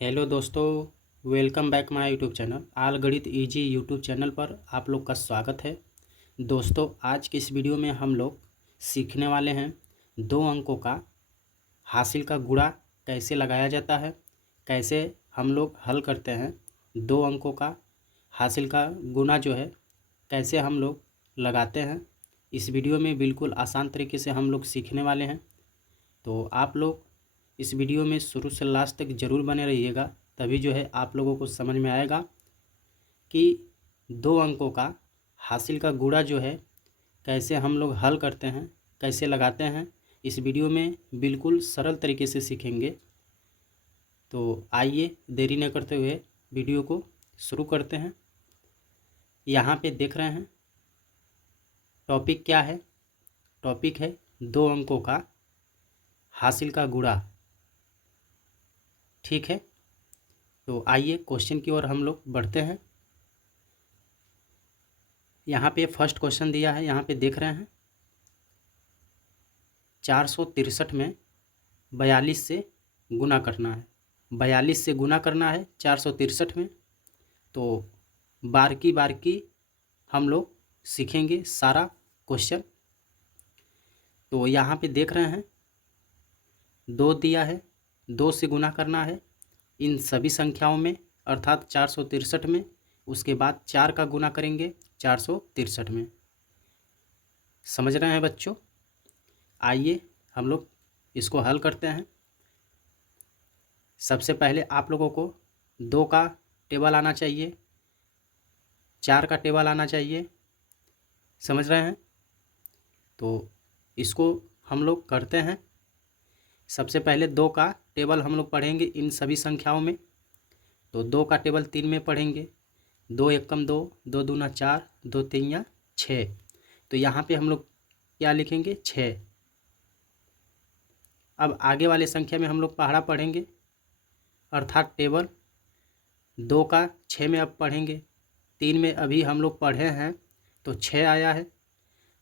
Hello दोस्तों, welcome back my YouTube channel आल गणित easy YouTube channel पर आप लोग का स्वागत है। दोस्तों, आज की इस वीडियो में हम लोग सीखने वाले हैं 2 अंकों का हासिल का गुणा कैसे लगाया जाता है, कैसे हम लोग हल करते हैं 2 अंकों का हासिल का गुणा जो है कैसे हम लोग लगाते हैं। इस वीडियो में बिल्कुल आसान तरीके से हम लोग सीखने वाले हैं, तो आप लोग इस वीडियो में शुरू से लास्ट तक ज़रूर बने रहिएगा, तभी जो है आप लोगों को समझ में आएगा कि 2 अंकों का हासिल का गुणा जो है कैसे हम लोग हल करते हैं, कैसे लगाते हैं। इस वीडियो में बिल्कुल सरल तरीके से सीखेंगे। तो आइए देरी न करते हुए वीडियो को शुरू करते हैं। यहाँ पे देख रहे हैं टॉपिक क्या है। टॉपिक है 2 अंकों का हासिल का गुणा। ठीक है, तो आइए क्वेश्चन की ओर हम लोग बढ़ते हैं। यहाँ पे फर्स्ट क्वेश्चन दिया है, यहाँ पे देख रहे हैं 463 में 42 से गुना करना है। 42 से गुना करना है 463 में। तो बारीकी बारीकी हम लोग सीखेंगे सारा क्वेश्चन। तो यहाँ पे देख रहे हैं 2 दिया है, 2 से गुना करना है इन सभी संख्याओं में, अर्थात 463 में। उसके बाद 4 का गुना करेंगे 463 में। समझ रहे हैं बच्चों? आइए हम लोग इसको हल करते हैं। सबसे पहले आप लोगों को 2 का टेबल आना चाहिए, 4 का टेबल आना चाहिए। समझ रहे हैं? तो इसको हम लोग करते हैं। सबसे पहले 2 का टेबल हम लोग पढ़ेंगे इन सभी संख्याओं में। तो 2 का टेबल 3 में पढ़ेंगे। 2 एकम 2, 2 दूना 4, 2 तिया 6। तो यहाँ पे हम लोग क्या लिखेंगे? 6। अब आगे वाले संख्या में हम लोग पहाड़ा पढ़ेंगे, अर्थात टेबल 2 का 6 में अब पढ़ेंगे। 3 में अभी हम लोग पढ़े हैं तो 6 आया है।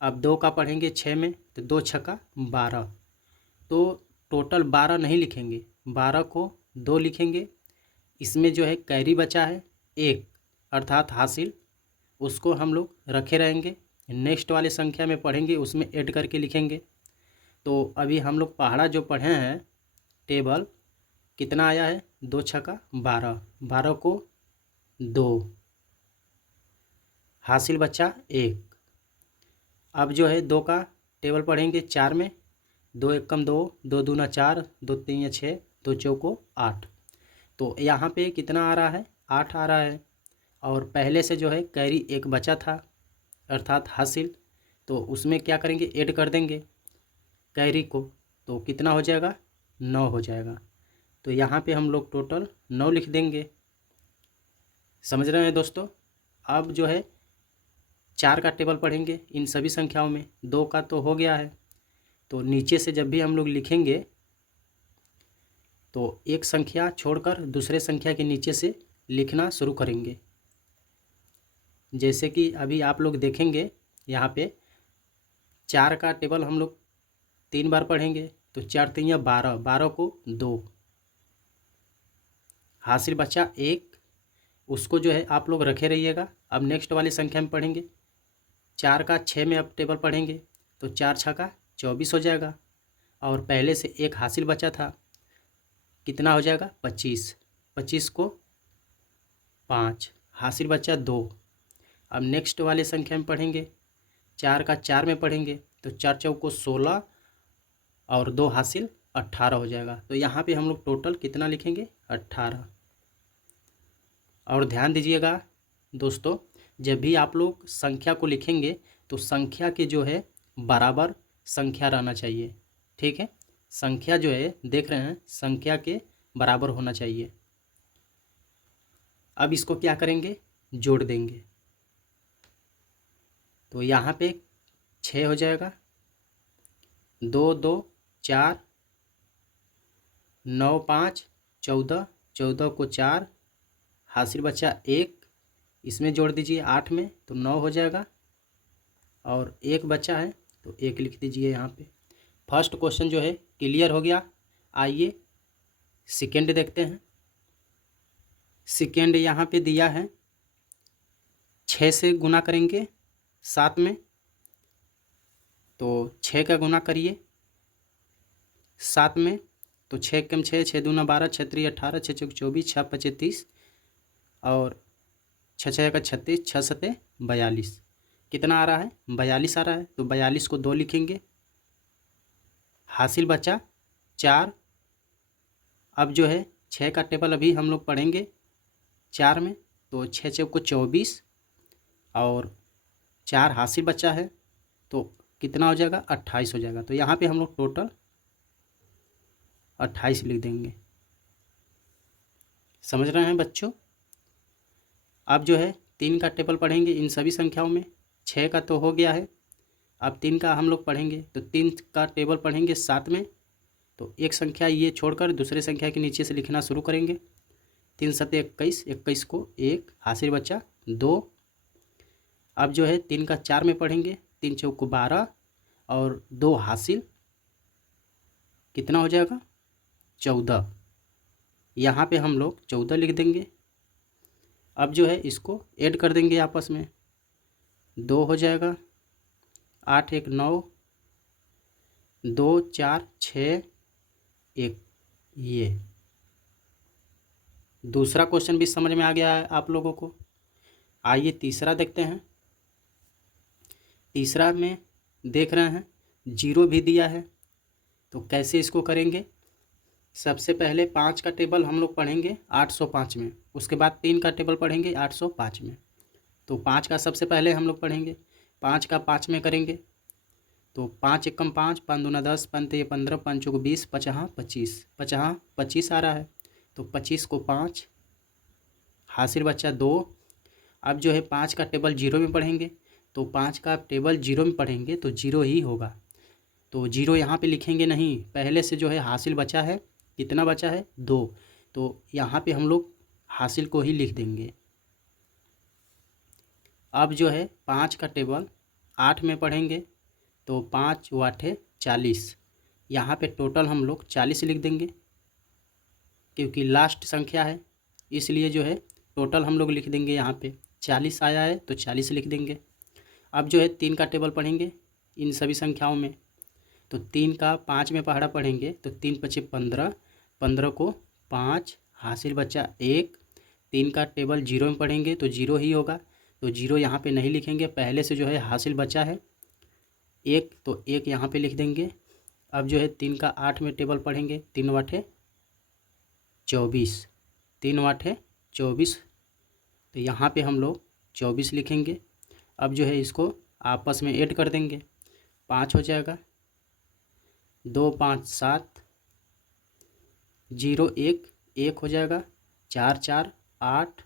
अब 2 का पढ़ेंगे 6 में, तो 2 छक्का 12। तो टोटल 12 नहीं लिखेंगे, 12 को 2 लिखेंगे। इसमें जो है कैरी बचा है 1, अर्थात हासिल, उसको हम लोग रखे रहेंगे। नेक्स्ट वाले संख्या में पढ़ेंगे उसमें ऐड करके लिखेंगे। तो अभी हम लोग पहाड़ा जो पढ़े हैं टेबल कितना आया है? 2 छक्का 12, 12 को 2, हासिल बचा 1। अब जो है 2 का टेबल पढ़ेंगे 4 में। 2 एकम 2, 2 दूना 4, 2 तिया 6, 2 चौको 8। तो यहाँ पे कितना आ रहा है? 8 आ रहा है। और पहले से जो है कैरी 1 बचा था, अर्थात हासिल, तो उसमें क्या करेंगे? ऐड कर देंगे कैरी को। तो कितना हो जाएगा? 9 हो जाएगा। तो यहाँ पे हम लोग टोटल 9 लिख देंगे। समझ रहे हैं दोस्तों? अब जो है 4 का टेबल पढ़ेंगे इन सभी संख्याओं में। 2 का तो हो गया है, तो नीचे से जब भी हम लोग लिखेंगे तो एक संख्या छोड़कर दूसरे संख्या के नीचे से लिखना शुरू करेंगे। जैसे कि अभी आप लोग देखेंगे यहाँ पे 4 का टेबल हम लोग 3 बार पढ़ेंगे। तो 4 तिया 12, 12 को 2, हासिल बचा 1। उसको जो है आप लोग रखे रहिएगा। अब नेक्स्ट वाली संख्या में पढ़ेंगे 4 का 6 में अब टेबल पढ़ेंगे तो 4 छक्का 24 हो जाएगा। और पहले से 1 हासिल बचा था, कितना हो जाएगा? 25। 25 को 5, हासिल बचा 2। अब नेक्स्ट वाले संख्या में पढ़ेंगे 4 का 4 में पढ़ेंगे तो 4 चौको 16 और 2 हासिल 18 हो जाएगा। तो यहाँ पे हम लोग टोटल कितना लिखेंगे? 18। और ध्यान दीजिएगा दोस्तों, जब भी आप लोग संख्या को लिखेंगे तो संख्या के जो है बराबर संख्या रहना चाहिए। ठीक है, संख्या जो है देख रहे हैं संख्या के बराबर होना चाहिए। अब इसको क्या करेंगे? जोड़ देंगे। तो यहाँ पे 6 हो जाएगा, 2 2 4, 9 5 14, 14 को 4, हासिल बचा 1। इसमें जोड़ दीजिए 8 में तो 9 हो जाएगा। और 1 बचा है तो 1 लिख दीजिए यहाँ पे। फर्स्ट क्वेश्चन जो है क्लियर हो गया। आइए सेकेंड देखते हैं। सेकेंड यहाँ पे दिया है 6 से गुना करेंगे 7 में, तो 6 का गुना करिए 7 में, तो 6 कम 6, 6 दूना 12, 6 3 18, 6 चौक 24, 6 5 30 और 6 6 का 36, 6 7 42। कितना आ रहा है? 42 आ रहा है। तो 42 को 2 लिखेंगे, हासिल बचा 4। अब जो है 6 का टेबल अभी हम लोग पढ़ेंगे 4 में, तो 6 चौक को 24 और 4 हासिल बचा है, तो कितना हो जाएगा? 28 हो जाएगा। तो यहाँ पे हम लोग टोटल 28 लिख देंगे। समझ रहे हैं बच्चों? अब जो है 3 का टेबल पढ़ेंगे इन सभी संख्याओं में। 6 का तो हो गया है, अब 3 का हम लोग पढ़ेंगे, तो 3 का टेबल पढ़ेंगे 7 में। तो एक संख्या ये छोड़कर दूसरे संख्या के नीचे से लिखना शुरू करेंगे। 3 7 21, 21 को 1 हासिल बचा 2। अब जो है 3 का 4 में पढ़ेंगे, 3 चौक को 12 और 2 हासिल, कितना हो जाएगा? 14। यहाँ पे हम लोग 14 लिख देंगे। अब जो है इसको ऐड कर देंगे आपस में, 2 हो जाएगा, 8 1 9, 2 4 6 1। ये दूसरा क्वेश्चन भी समझ में आ गया है आप लोगों को। आइए तीसरा देखते हैं। तीसरा में देख रहे हैं 0 भी दिया है, तो कैसे इसको करेंगे? सबसे पहले 5 का टेबल हम लोग पढ़ेंगे 805 में, उसके बाद 3 का टेबल पढ़ेंगे 805 में। तो 5 का सबसे पहले हम लोग पढ़ेंगे, 5 का 5 में करेंगे, तो 5 एकम 5, 5 दूना 10, 5 3 15, 5 चौक 20, 5 25, 5 25 आ रहा है। तो 25 को 5 हासिल बच्चा 2। अब जो है 5 का टेबल 0 में पढ़ेंगे, तो 5 का टेबल 0 में पढ़ेंगे तो 0 ही होगा। तो 0 यहाँ पे लिखेंगे नहीं, पहले से जो है हासिल बचा है, कितना बचा है? 2। तो यहाँ पे हम लोग हासिल को ही लिख देंगे। अब जो है 5 का टेबल 8 में पढ़ेंगे, तो 5 8 40। यहाँ पे टोटल हम लोग 40 लिख देंगे, क्योंकि लास्ट संख्या है इसलिए जो है टोटल हम लोग लिख देंगे। यहाँ पे 40 आया है तो 40 लिख देंगे। अब जो है 3 का टेबल पढ़ेंगे इन सभी संख्याओं में, तो 3 का 5 में पहाड़ा पढ़ेंगे, तो 3 5 15, 15 को 5 हासिल बचा 1। 3 का टेबल 0 में पढ़ेंगे तो 0 ही होगा, तो 0 यहाँ पे नहीं लिखेंगे, पहले से जो है हासिल बचा है 1, तो 1 यहाँ पे लिख देंगे। अब जो है 3 का 8 में टेबल पढ़ेंगे, 3 8 24, 3 8 24, तो यहाँ पे हम लोग 24 लिखेंगे। अब जो है इसको आपस में ऐड कर देंगे, 5 हो जाएगा, 2 5 7, 0 1 1 हो जाएगा, 4 4 8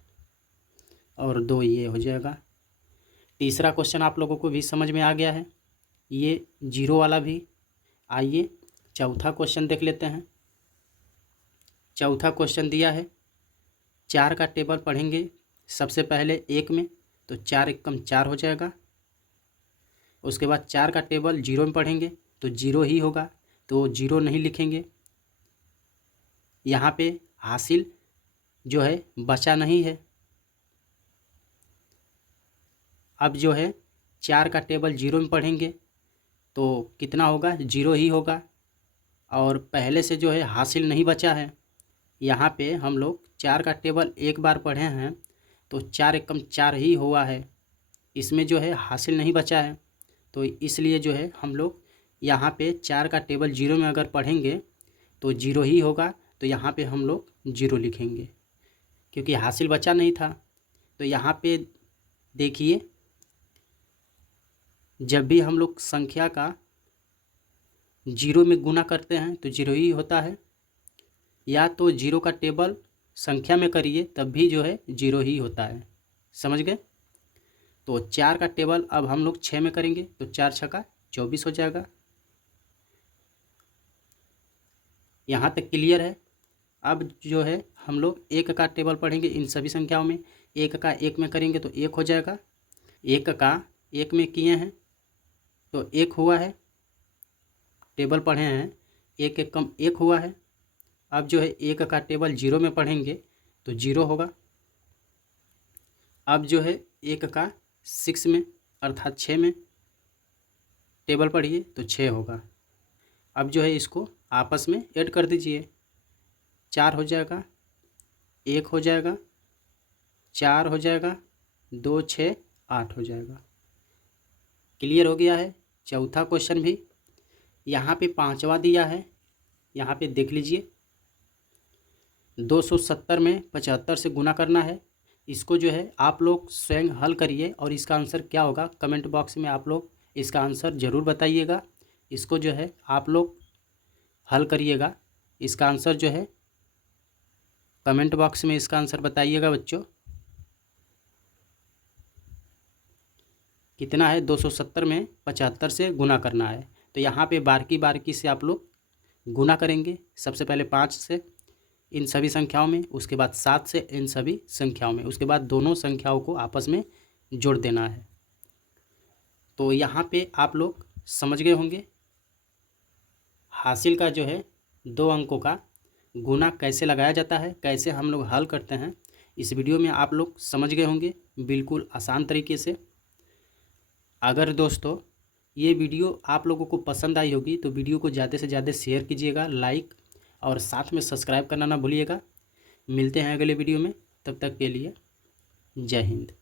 और 2 ये हो जाएगा। तीसरा क्वेश्चन आप लोगों को भी समझ में आ गया है, ये 0 वाला भी। आइए चौथा क्वेश्चन देख लेते हैं। चौथा क्वेश्चन दिया है 4 का टेबल पढ़ेंगे सबसे पहले 1 में, तो 4 एकम 4 हो जाएगा। उसके बाद 4 का टेबल 0 में पढ़ेंगे तो 0 ही होगा, तो 0 नहीं लिखेंगे। यहाँ पे हासिल जो है बचा नहीं है। अब जो है 4 का टेबल 0 में पढ़ेंगे तो कितना होगा? 0 ही होगा, और पहले से जो है हासिल नहीं बचा है। यहाँ पे हम लोग 4 का टेबल एक बार पढ़े हैं तो 4 एकम 4 ही हुआ है, इसमें जो है हासिल नहीं बचा है, तो इसलिए जो है हम लोग यहाँ पे 4 का टेबल 0 में अगर पढ़ेंगे तो 0 ही होगा, तो यहाँ पे हम लोग 0 लिखेंगे क्योंकि हासिल बचा नहीं था। तो यहाँ पे देखिए, जब भी हम लोग संख्या का 0 में गुना करते हैं तो 0 ही होता है, या तो 0 का टेबल संख्या में करिए तब भी जो है 0 ही होता है। समझ गए? तो 4 का टेबल अब हम लोग 6 में करेंगे तो 4 छक्का 24 हो जाएगा। यहाँ तक क्लियर है? अब जो है हम लोग 1 का टेबल पढ़ेंगे इन सभी संख्याओं में, 1 का 1 में करेंगे तो 1 हो जाएगा। 1 का 1 में किए हैं तो 1 हुआ है, टेबल पढ़े हैं 1 एकम 1 हुआ है। अब जो है 1 का टेबल 0 में पढ़ेंगे तो 0 होगा, अब जो है 1 का 6 में अर्थात 6 में टेबल पढ़िए तो 6 होगा। अब जो है इसको आपस में ऐड कर दीजिए, 4 हो जाएगा, 1 हो जाएगा, 4 हो जाएगा, 2 6 8 हो जाएगा। क्लियर हो गया है। चौथा क्वेश्चन भी यहाँ पे 5वां दिया है, यहाँ पे देख लीजिए 270 में 75 से गुना करना है। इसको जो है आप लोग स्वयं हल करिए और इसका आंसर क्या होगा कमेंट बॉक्स में आप लोग इसका आंसर ज़रूर बताइएगा। इसको जो है आप लोग हल करिएगा, इसका आंसर जो है कमेंट बॉक्स में इसका आंसर बताइएगा बच्चों। कितना है 270 में 75 से गुना करना है, तो यहाँ पे बारीकी बारीकी से आप लोग गुना करेंगे। सबसे पहले 5 से इन सभी संख्याओं में, उसके बाद 7 से इन सभी संख्याओं में, उसके बाद दोनों संख्याओं को आपस में जोड़ देना है। तो यहाँ पे आप लोग समझ गए होंगे हासिल का जो है 2 अंकों का गुना कैसे लगाया जाता है, कैसे हम लोग हल करते हैं। इस वीडियो में आप लोग समझ गए होंगे बिल्कुल आसान तरीके से। अगर दोस्तों ये वीडियो आप लोगों को पसंद आई होगी तो वीडियो को ज़्यादा से ज़्यादा शेयर कीजिएगा, लाइक और साथ में सब्सक्राइब करना ना भूलिएगा। मिलते हैं अगले वीडियो में, तब तक के लिए जय हिंद।